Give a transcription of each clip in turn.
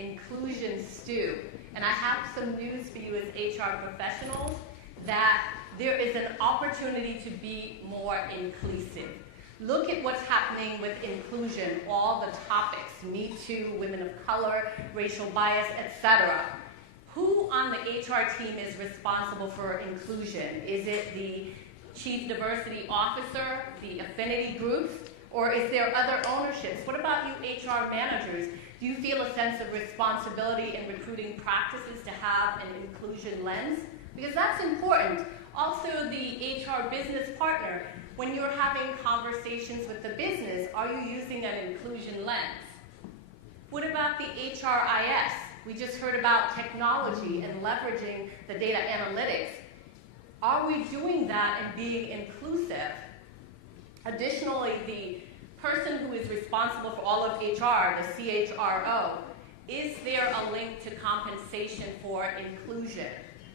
inclusion stew. And I have some news for you as HR professionals that there is an opportunity to be more inclusive. Look at what's happening with inclusion, all the topics, Me Too, women of color, racial bias, etc. Who on the HR team is responsible for inclusion? Is it the Chief Diversity Officer, the affinity groups, or is there other ownerships? What about you HR managers? Do you feel a sense of responsibility in recruiting practices to have an inclusion lens? Because that's important. Also, the HR business partner, when you're having conversations with the business, are you using an inclusion lens? What about the HRIS? We just heard about technology and leveraging the data analytics. Are we doing that and being inclusive? Additionally, the person who is responsible for all of HR, the CHRO, is there a link to compensation for inclusion?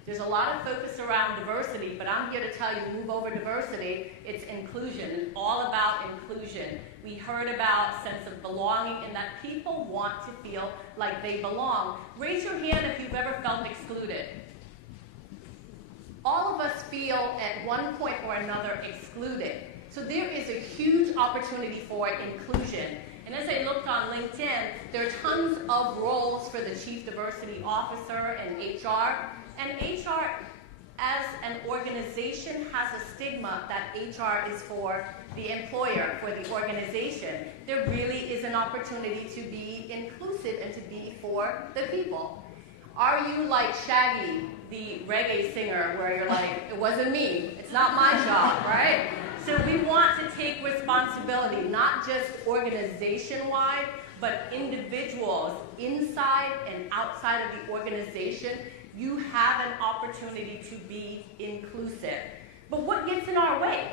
There's a lot of focus around diversity, but I'm here to tell you, move over diversity, it's inclusion. It's all about inclusion. We heard about sense of belonging and that people want to feel like they belong. Raise your hand if you've ever felt excluded. All of us feel at one point or another excluded. So there is a huge opportunity for inclusion. And as I looked on LinkedIn, there are tons of roles for the Chief Diversity Officer and HR. And HR, as an organization, has a stigma that HR is for the employer, for the organization. There really is an opportunity to be inclusive and to be for the people. Are you like Shaggy, the reggae singer, where you're like, it wasn't me, it's not my job, right? So we want to take responsibility, not just organization-wide, but individuals inside and outside of the organization. You have an opportunity to be inclusive. But what gets in our way?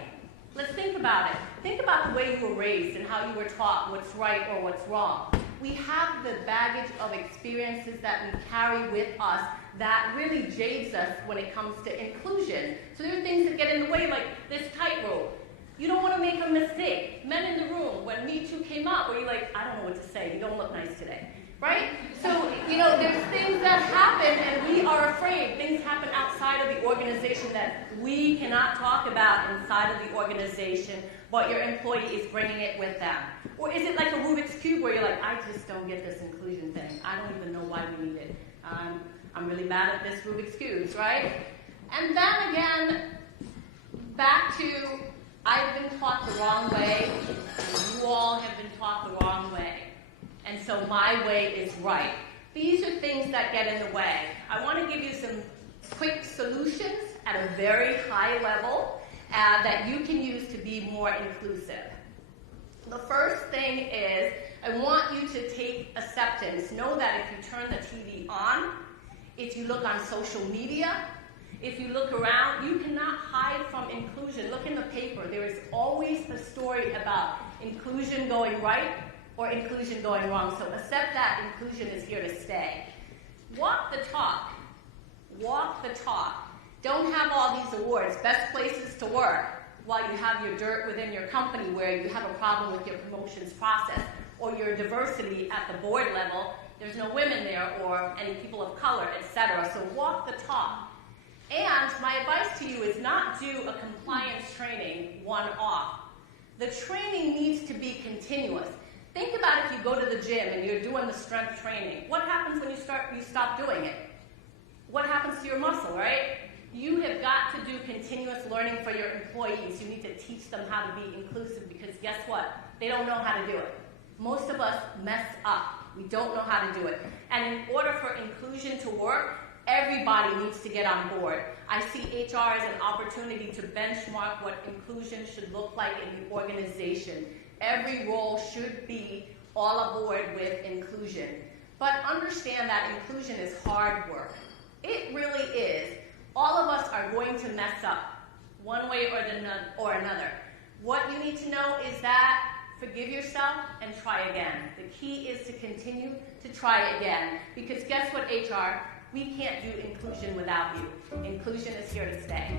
Let's think about it. Think about the way you were raised and how you were taught what's right or what's wrong. We have the baggage of experiences that we carry with us that really jades us when it comes to inclusion. So there are things that get in the way, like this tightrope. You don't want to make a mistake. Men in the room, when Me Too came up, where you're like, I don't know what to say, you don't look nice today. Right? So, there's things that happen and we are afraid. Things happen outside of the organization that we cannot talk about inside of the organization, but your employee is bringing it with them. Or is it like a Rubik's Cube where you're like, I just don't get this inclusion thing. I don't even know why we need it. I'm really bad at this Rubik's Cube, right? And then again, back to, I've been taught the wrong way, and you all have been taught the wrong way. And so my way is right. These are things that get in the way. I want to give you some quick solutions at a very high level that you can use to be more inclusive. The first thing is, I want you to take acceptance. Know that if you turn the TV on, if you look on social media, if you look around, you cannot hide from inclusion. Look in the paper. There is always a story about inclusion going right or inclusion going wrong. So accept that inclusion is here to stay. Walk the talk. Walk the talk. Don't have all these awards, best places to work, while you have your dirt within your company where you have a problem with your promotions process or your diversity at the board level. There's no women there or any people of color, etc. So walk the talk. And my advice to you is not do a compliance training one-off. The training needs to be continuous. Think about if you go to the gym and you're doing the strength training. What happens when you stop doing it? What happens to your muscle, right? You have got to do continuous learning for your employees. You need to teach them how to be inclusive because guess what? They don't know how to do it. Most of us mess up. We don't know how to do it. And in order for inclusion to work, everybody needs to get on board. I see HR as an opportunity to benchmark what inclusion should look like in the organization. Every role should be all aboard with inclusion. But understand that inclusion is hard work. It really is. All of us are going to mess up one way or another. What you need to know is that forgive yourself and try again. The key is to continue to try again. Because guess what, HR? We can't do inclusion without you. Inclusion is here to stay.